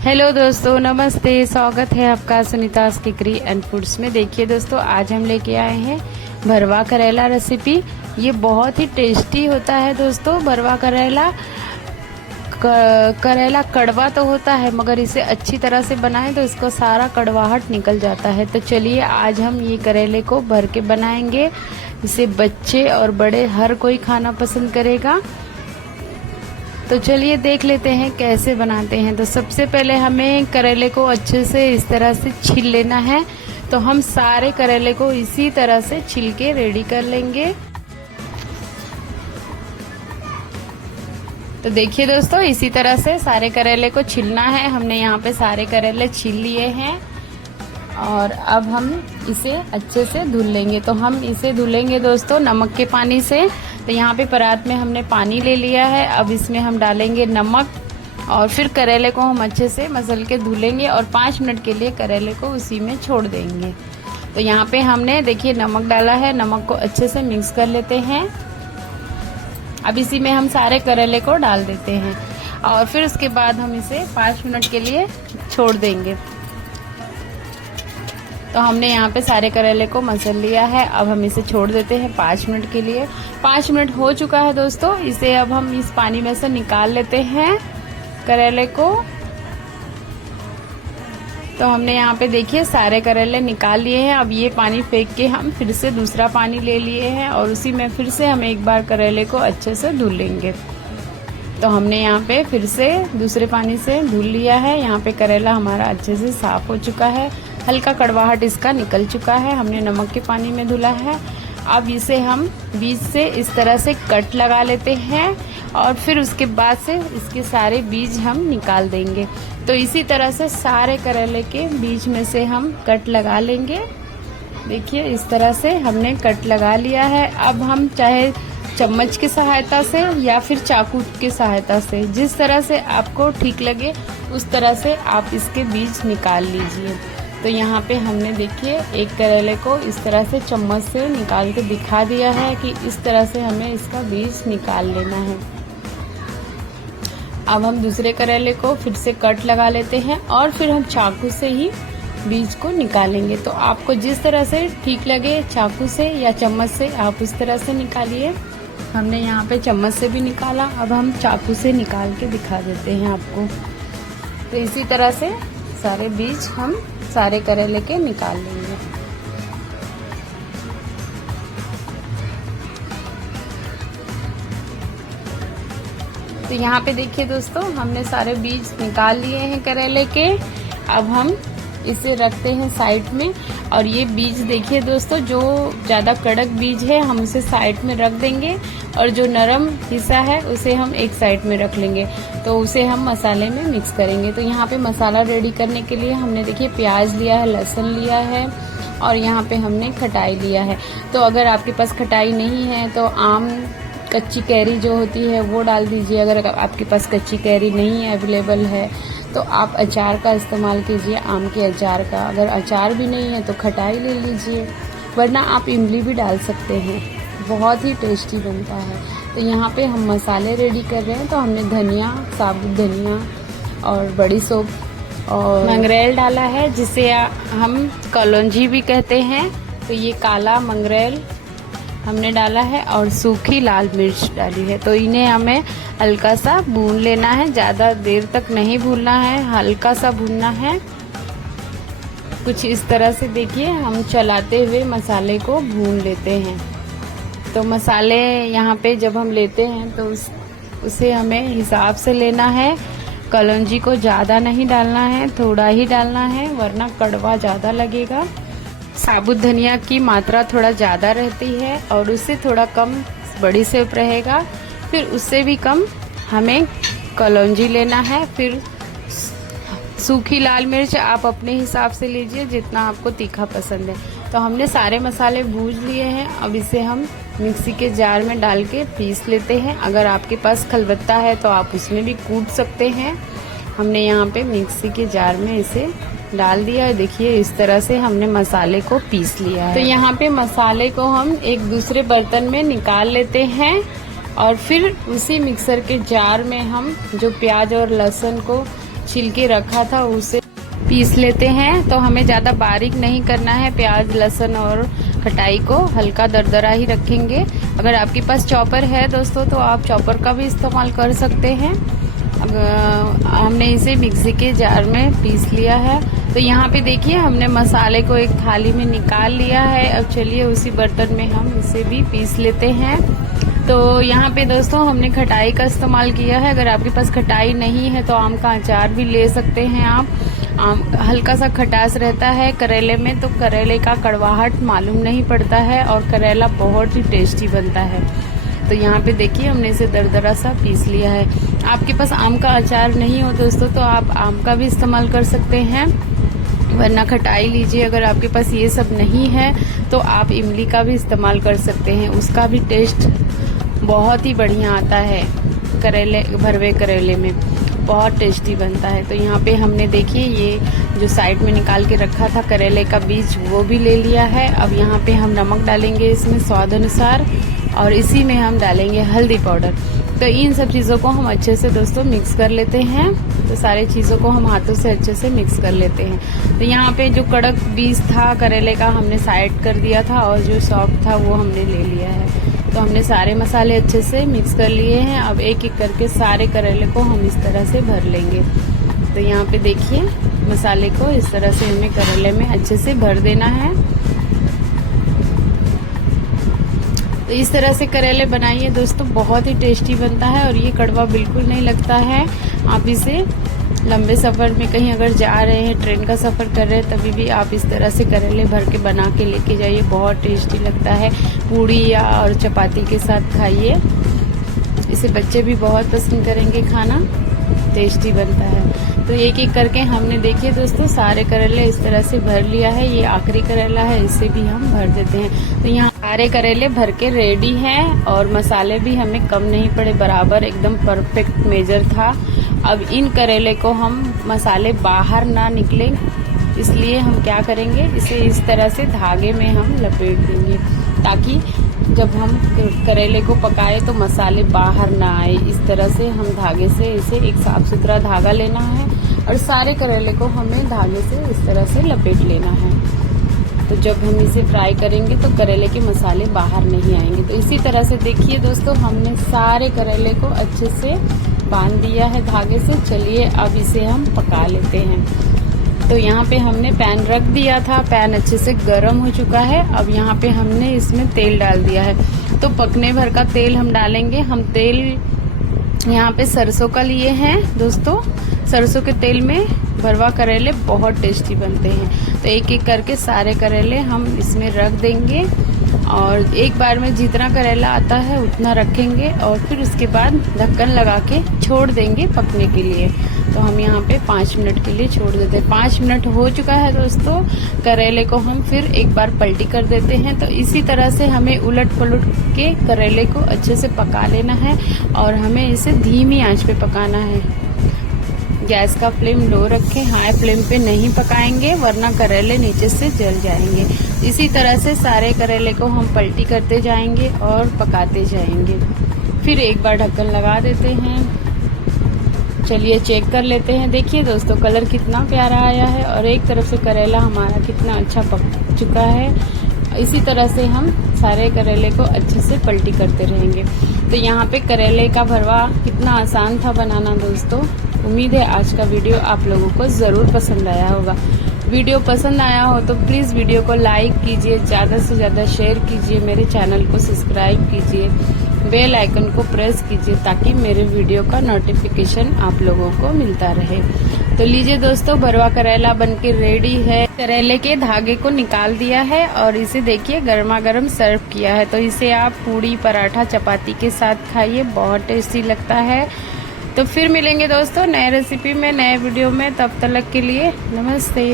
Hello दोस्तों, नमस्ते। स्वागत है आपका सुनीता's किकरी एंड फूड्स में। देखिए दोस्तों, आज हम लेके आए हैं भरवा करेला रेसिपी। ये बहुत ही टेस्टी होता है दोस्तों। भरवा करेला करेला कड़वा तो होता है, मगर इसे अच्छी तरह से बनाएं तो इसका सारा कड़वाहट निकल जाता है। तो चलिए आज हम ये करेले को भर के बनाएंगे। इसे बच्चे और बड़े हर कोई खाना पसंद करेगा। तो चलिए देख लेते हैं कैसे बनाते हैं। तो सबसे पहले हमें करेले को अच्छे से इस तरह से छील लेना है। तो हम सारे करेले को इसी तरह से छील के रेडी कर लेंगे। तो देखिए दोस्तों, इसी तरह से सारे करेले को छीलना है। हमने यहाँ पे सारे करेले छील लिए हैं और अब हम इसे अच्छे से धुल लेंगे। तो हम इसे धुलेंगे दोस्तों नमक के पानी से। तो यहाँ पे परात में हमने पानी ले लिया है। अब इसमें हम डालेंगे नमक और फिर करेले को हम अच्छे से मसल के धुलेंगे और 5 मिनट के लिए करेले को उसी में छोड़ देंगे। तो यहाँ पे हमने देखिए नमक डाला है। नमक को अच्छे से मिक्स कर लेते हैं। अब इसी में हम सारे करेले को डाल देते हैं और फिर उसके बाद हम इसे 5 मिनट के लिए छोड़ देंगे। तो हमने यहाँ पे सारे करेले को मसल लिया है। अब हम इसे छोड़ देते हैं 5 मिनट के लिए। 5 मिनट हो चुका है दोस्तों। इसे अब हम इस पानी में से निकाल लेते हैं करेले को। तो हमने यहाँ पे देखिए सारे करेले निकाल लिए हैं। अब ये पानी फेंक के हम फिर से दूसरा पानी ले लिए हैं और उसी में फिर से हम एक बार करेले को अच्छे से धुल लेंगे। तो हमने यहाँ पे फिर से दूसरे पानी से धुल लिया है। यहाँ पे करेला हमारा अच्छे से साफ हो चुका है। हल्का कड़वाहट इसका निकल चुका है। हमने नमक के पानी में धुला है। अब इसे हम बीज से इस तरह से कट लगा लेते हैं और फिर उसके बाद से इसके सारे बीज हम निकाल देंगे। तो इसी तरह से सारे करेले के बीज में से हम कट लगा लेंगे। देखिए इस तरह से हमने कट लगा लिया है। अब हम चाहे चम्मच की सहायता से या फिर चाकू की सहायता से, जिस तरह से आपको ठीक लगे उस तरह से आप इसके बीज निकाल लीजिए। तो यहाँ पे हमने देखिए एक करेले को इस तरह से चम्मच से निकाल के दिखा दिया है कि इस तरह से हमें इसका बीज निकाल लेना है। अब हम दूसरे करेले को फिर से कट लगा लेते हैं और फिर हम चाकू से ही बीज को निकालेंगे। तो आपको जिस तरह से ठीक लगे चाकू से या चम्मच से आप उस तरह से निकालिए। हमने यहाँ पे चम्मच से भी निकाला। अब हम चाकू से निकाल के दिखा देते हैं आपको। तो इसी तरह से सारे बीज हम सारे करेले के निकाल लेंगे। तो यहाँ पे देखिए दोस्तों, हमने सारे बीज निकाल लिए हैं करेले के। अब हम इसे रखते हैं साइड में। और ये बीज देखिए दोस्तों, जो ज़्यादा कड़क बीज है हम उसे साइड में रख देंगे और जो नरम हिस्सा है उसे हम एक साइड में रख लेंगे। तो उसे हम मसाले में मिक्स करेंगे। तो यहाँ पे मसाला रेडी करने के लिए हमने देखिए प्याज लिया है, लहसुन लिया है और यहाँ पे हमने खटाई लिया है। तो अगर आपके पास खटाई नहीं है तो आम कच्ची कैरी जो होती है वो डाल दीजिए। अगर आपके पास कच्ची कैरी नहीं है, अवेलेबल है, तो आप अचार का इस्तेमाल कीजिए, आम के अचार का। अगर अचार भी नहीं है तो खटाई ले लीजिए, वरना आप इमली भी डाल सकते हैं। बहुत ही टेस्टी बनता है। तो यहाँ पे हम मसाले रेडी कर रहे हैं। तो हमने धनिया, साबुत धनिया और बड़ी सौंफ और मंगरेल डाला है, जिसे हम कलौंजी भी कहते हैं। तो ये काला मंगरेल हमने डाला है और सूखी लाल मिर्च डाली है। तो इन्हें हमें हल्का सा भून लेना है। ज़्यादा देर तक नहीं भूनना है, हल्का सा भूनना है। कुछ इस तरह से देखिए हम चलाते हुए मसाले को भून लेते हैं। तो मसाले यहाँ पे जब हम लेते हैं तो उसे हमें हिसाब से लेना है। कलौंजी को ज़्यादा नहीं डालना है, थोड़ा ही डालना है, वरना कड़वा ज़्यादा लगेगा। साबुत धनिया की मात्रा थोड़ा ज़्यादा रहती है और उससे थोड़ा कम बड़ी सौंफ रहेगा। फिर उससे भी कम हमें कलौंजी लेना है। फिर सूखी लाल मिर्च आप अपने हिसाब से लीजिए, जितना आपको तीखा पसंद है। तो हमने सारे मसाले भूज लिए हैं। अब इसे हम मिक्सी के जार में डाल के पीस लेते हैं। अगर आपके पास खलबत्ता है तो आप उसमें भी कूट सकते हैं। हमने यहाँ पे मिक्सी के जार में इसे डाल दिया है। देखिए इस तरह से हमने मसाले को पीस लिया है। तो यहाँ पे मसाले को हम एक दूसरे बर्तन में निकाल लेते हैं और फिर उसी मिक्सर के जार में हम जो प्याज और लहसुन को छिलके रखा था उसे पीस लेते हैं। तो हमें ज़्यादा बारीक नहीं करना है, प्याज लहसुन और खटाई को हल्का दरदरा ही रखेंगे। अगर आपके पास चॉपर है दोस्तों तो आप चॉपर का भी इस्तेमाल कर सकते हैं। हमने इसे मिक्सी के जार में पीस लिया है। तो यहाँ पे देखिए हमने मसाले को एक थाली में निकाल लिया है। अब चलिए उसी बर्तन में हम इसे भी पीस लेते हैं। तो यहाँ पे दोस्तों हमने खटाई का इस्तेमाल किया है। अगर आपके पास खटाई नहीं है तो आम का अचार भी ले सकते हैं आप। हल्का सा खटास रहता है करेले में, तो करेले का कड़वाहट मालूम नहीं पड़ता है और करेला बहुत ही टेस्टी बनता है। तो यहाँ पे देखिए हमने इसे दरदरा सा पीस लिया है। आपके पास आम का अचार नहीं हो दोस्तों तो आप आम का भी इस्तेमाल कर सकते हैं, वरना खटाई लीजिए। अगर आपके पास ये सब नहीं है तो आप इमली का भी इस्तेमाल कर सकते हैं, उसका भी टेस्ट बहुत ही बढ़िया आता है। करेले भरवे करेले में बहुत टेस्टी बनता है। तो यहाँ पे हमने देखिए ये जो साइड में निकाल के रखा था करेले का बीज वो भी ले लिया है। अब यहाँ पे हम नमक डालेंगे इसमें स्वाद अनुसार और इसी में हम डालेंगे हल्दी पाउडर। तो इन सब चीज़ों को हम अच्छे से दोस्तों मिक्स कर लेते हैं। तो सारी चीज़ों को हम हाथों से अच्छे से मिक्स कर लेते हैं। तो यहाँ पे जो कड़क बीज था करेले का हमने साइड कर दिया था और जो सॉफ्ट था वो हमने ले लिया है। तो हमने सारे मसाले अच्छे से मिक्स कर लिए हैं। अब एक एक करके सारे करेले को हम इस तरह से भर लेंगे। तो यहाँ पे देखिए मसाले को इस तरह से हमें करेले में अच्छे से भर देना है। तो इस तरह से करेले बनाइए दोस्तों, बहुत ही टेस्टी बनता है और ये कड़वा बिल्कुल नहीं लगता है। आप इसे लंबे सफ़र में कहीं अगर जा रहे हैं, ट्रेन का सफ़र कर रहे हैं, तभी भी आप इस तरह से करेले भर के बना के लेके जाइए, बहुत टेस्टी लगता है। पूड़ी या और चपाती के साथ खाइए, इसे बच्चे भी बहुत पसंद करेंगे खाना, टेस्टी बनता है। तो एक एक करके हमने देखिए दोस्तों सारे करेले इस तरह से भर लिया है। ये आखिरी करेला है, इसे भी हम भर देते हैं। तो यहाँ सारे करेले भर के रेडी हैं और मसाले भी हमें कम नहीं पड़े, बराबर एकदम परफेक्ट मेजर था। अब इन करेले को हम मसाले बाहर ना निकले इसलिए हम क्या करेंगे, इसे इस तरह से धागे में हम लपेट देंगे ताकि जब हम करेले को पकाए तो मसाले बाहर ना आए। इस तरह से हम धागे से इसे एक साफ सुथरा धागा लेना है और सारे करेले को हमें धागे से इस तरह से लपेट लेना है। तो जब हम इसे फ्राई करेंगे तो करेले के मसाले बाहर नहीं आएंगे। तो इसी तरह से देखिए दोस्तों हमने सारे करेले को अच्छे से बांध दिया है धागे से। चलिए अब इसे हम पका लेते हैं। तो यहाँ पे हमने पैन रख दिया था, पैन अच्छे से गर्म हो चुका है। अब यहाँ पे हमने इसमें तेल डाल दिया है। तो पकने भर का तेल हम डालेंगे। हम तेल यहाँ पे सरसों का लिए हैं दोस्तों। सरसों के तेल में भरवा करेले बहुत टेस्टी बनते हैं। तो एक एक करके सारे करेले हम इसमें रख देंगे और एक बार में जितना करेला आता है उतना रखेंगे और फिर उसके बाद ढक्कन लगा के छोड़ देंगे पकने के लिए। तो हम यहाँ पे 5 मिनट के लिए छोड़ देते हैं। 5 मिनट हो चुका है दोस्तों। करेले को हम फिर एक बार पलटी कर देते हैं। तो इसी तरह से हमें उलट पलट के करेले को अच्छे से पका लेना है और हमें इसे धीमी आंच पे पकाना है। गैस का फ्लेम लो रखें, हाई फ्लेम पे नहीं पकाएंगे वरना करेले नीचे से जल जाएंगे। इसी तरह से सारे करेले को हम पलटी करते जाएंगे और पकाते जाएंगे। फिर एक बार ढक्कन लगा देते हैं। चलिए चेक कर लेते हैं। देखिए दोस्तों कलर कितना प्यारा आया है और एक तरफ से करेला हमारा कितना अच्छा पक चुका है। इसी तरह से हम सारे करेले को अच्छे से पलटी करते रहेंगे। तो यहाँ पे करेले का भरवा कितना आसान था बनाना दोस्तों। उम्मीद है आज का वीडियो आप लोगों को ज़रूर पसंद आया होगा। वीडियो पसंद आया हो तो प्लीज़ वीडियो को लाइक कीजिए, ज़्यादा से ज़्यादा शेयर कीजिए, मेरे चैनल को सब्सक्राइब कीजिए, बेल आइकन को प्रेस कीजिए ताकि मेरे वीडियो का नोटिफिकेशन आप लोगों को मिलता रहे। तो लीजिए दोस्तों भरवा करेला बनके रेडी है। करेले के धागे को निकाल दिया है और इसे देखिए गर्मा गर्म सर्व किया है। तो इसे आप पूड़ी पराठा चपाती के साथ खाइए, बहुत टेस्टी लगता है। तो फिर मिलेंगे दोस्तों नए रेसिपी में, नए वीडियो में। तब तक के लिए नमस्ते।